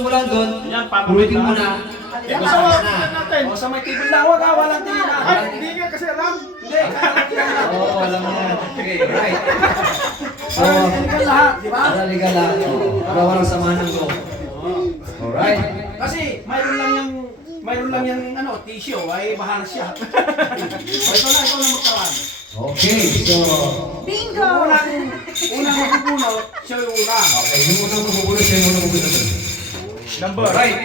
gusto mo lang doon, ulitin mo na. O sa may table na, huwag walang tingin na. Ay, hindi nga kasi alam. Hindi, Oo, alam mo yan. Okay, right. So, legal lahat, di ba? legal lahat. Gawa ng samahan ng loob. Alright. Kasi mayroon lang yung tissue, ay bahala siya. O ito na magkawan. Okay, so... Bingo! Unang magbubunot, siya yung una. Okay, yung unang magbubulot, siya yung unang magbubulot. Number. Alright.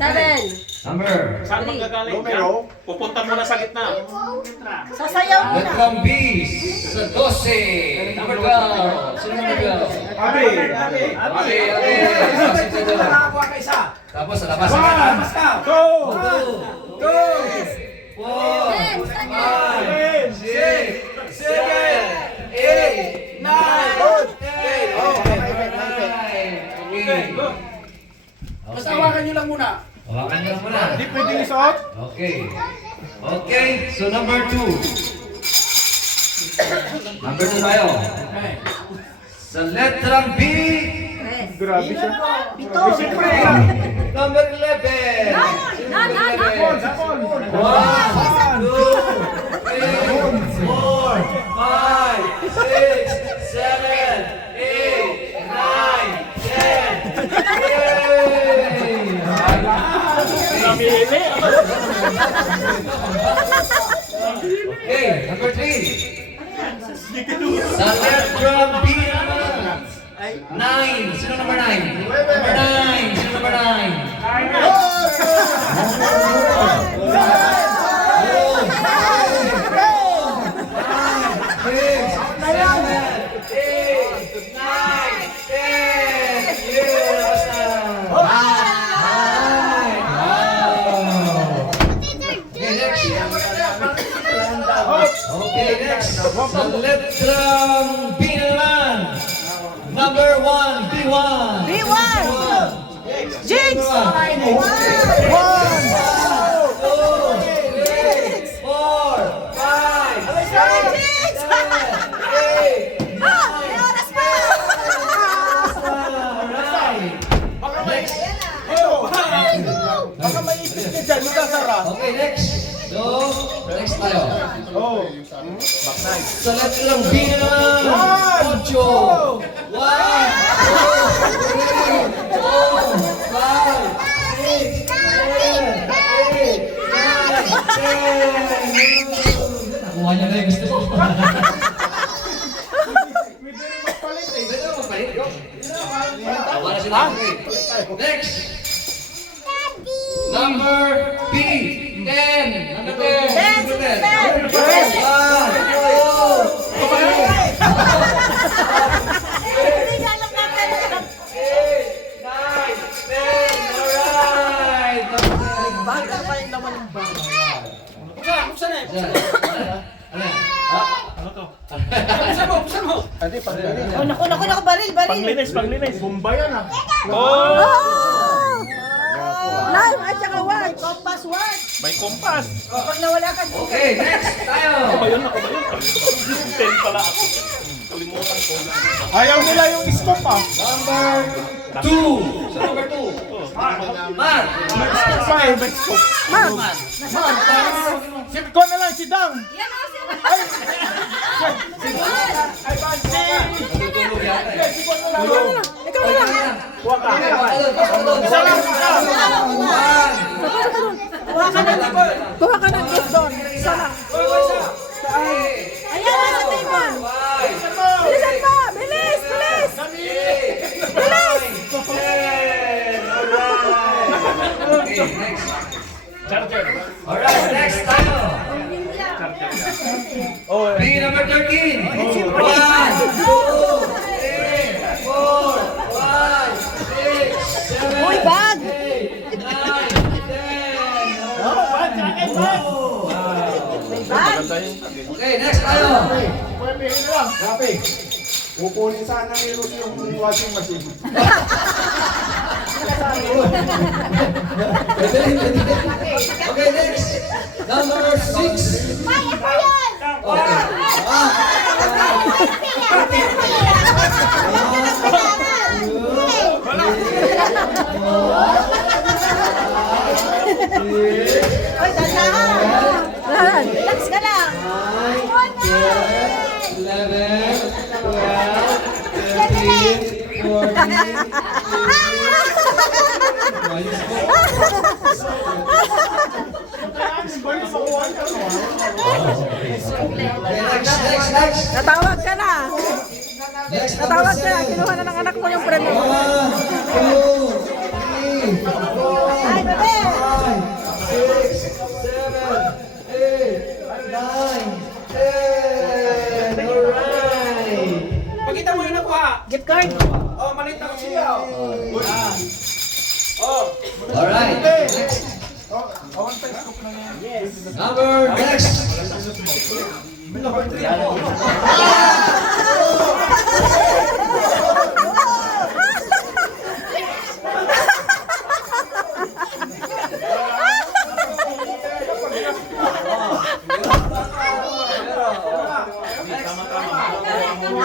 7. Number. Saan manggagaling? Numero? Pupunta muna sa gitna. Sasayaw muna. Letrang B sa 12. Number 12. Sino number 12? Abi. Nakakuha ka isa. Tapos sa labas. Labas ka. Go! 2, 4, 5, 6, 7, 8, 9, 10. Okay. Basta hawakan nyo lang muna. Hawakan niyo lang muna. Hindi pwedeng isuot. Okay. Okay, so number 2. Number 2 tayo. Okay. Sa letrang B. Grabe siya. Pito. Number 11. Sino number 11? 1, 2, 3, 4, 5, 6, 7, 8, 9, 10. Namili. Okay, number 3. Sa letrang B naman. 9. Sino number 9? Number 9. Sino number 9? Okay, next. Sa letrang B naman. Number 1, B1. B1. Jinx! 1, 2, 3, 4, 5, 6, 7, 8, 9, 10. May oras pa! Alright. Next. Baka may ipit ka dyan, magkasara. Okay, next. So, next tayo. Oh. Sa letrang B naman. 8. 1, 2, 3, 4, 5, 6, 7, 8, 9, 10. Nakuha niya na yung gusto ko. Pwede rin magpalit eh. Pwede mo magpalit. Go. Tawa na sila. Okay. Next. Number B. 10. Number 10. Number 10. 1, 2, 3, Hindi nga alam natin. 8, 9, 10. Alright. Baka pa yung laman ng baka. Buksan na eh. Ano yan? Ano to? Buksan mo. Hindi, pagdating. Oh, naku, baril. Paglinis. Bomba yan ah. Oh! Live at saka watch. Compass watch. May kompas. Pag nawala ka, Okay, next tayo. Ako ba yun? 10 pala ako. Kalimutan ko. Ayaw nila yung scope ah. Number 2. Sa number 2. Mark. Five, may scope. Ko na lang si Dang. yan o siya. Ay, Bansi. Tutulog yata eh. Ikaw na lang. Huwag ka. Isa lang. Kuha ka ng gift doon. Isa lang. Ayan na sa table. Bilisan mo. Bilis. Okay, next. Charger. Alright, next tayo. Oh, B number 13. 1, 2, 3, 4, 5, 6, 7, Uy, bag. 8, 9, 10. May bag. Okay, next tayo. pwede na lang. Grabe. Kukunin sana ni Ruth yung washing machine. Okay, next. Number 6. Kaya ko yan. Okay. Wala. Natawag ka na. Next, number Natawag ka na. 7. Kinuha na ng anak mo yung premyo. 1, 2, 3, 4, Ay, bebe. 5, 6, 7, 8, 9, 10. Alright. Pakita mo yung nakuha. Gift card. Oh, malit na kasi siya. Oh. Alright. Next. Number next.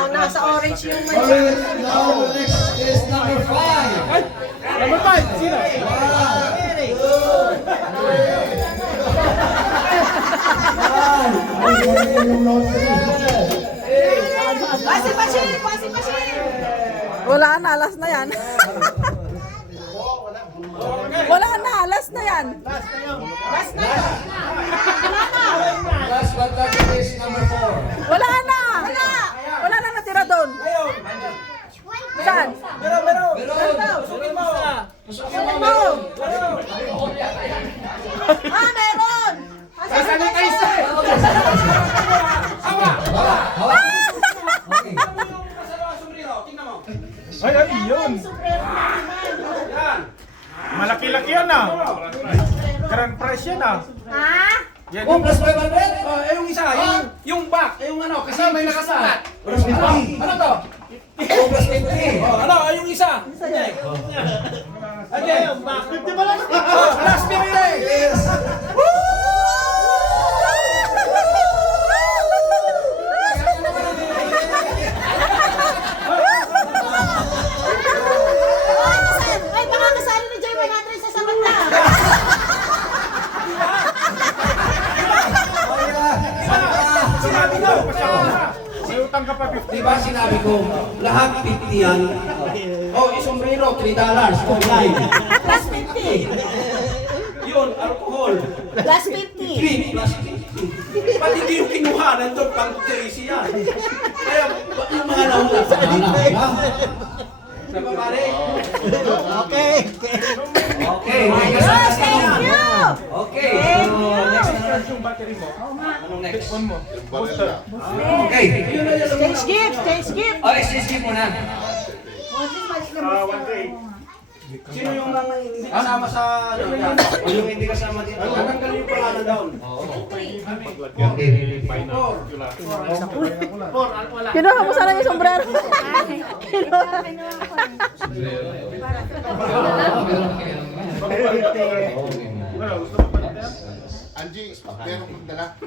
Nasa orange yung may... Alright. Now next is number 5. Number 5, sino? Wala na, last na yan. Wala na, last na yan. Last na yan. Last but not least, number 4. Wala na. Wala na natira doon. Saan? Meron. Meron. Sukin mo. Meron. Ah, meron. Sanitizer. Hawa. Hawak. Okay. Tingnan mo. Ay, yun. Yan. Malaki-laki yan ah. Grand prize yan ah. Yan Oh, yung plus 500? Oh, yung isa, yung back, yung ano, kasi may nakasulat. Plus 50. Ano to? Oh, plus 50. Oh, ano, yung isa. Again. Again. 50 ba lang? Oh, last 50. Yes. Ay, baka kasali ni Jay 100 sa sabat na. Sinabi ko. may utang ka pa 50. Diba sinabi ko, lahat 50 yan. Oh, yung sombrero, $3. Online. Plus 50. Yun, alcohol. Plus 50. 3 plus 50. Pati hindi yung kinuha, nandun pang Tracy yan. Kaya, yung mga nauna, diba pare? Okay. Yes, thank you. Okay. So, next na naman. Yung battery mo. Anong next? On mo. Okay. Change gift, change gift. Oh, exchange gift muna. 1K. Sino yung hindi kasama sa... O yung hindi kasama dito? Tanggalin yung pangalan down. Okay. Kinuha mo sana yung sombrero. Ano, gusto mo pa Angie, meron kong dala.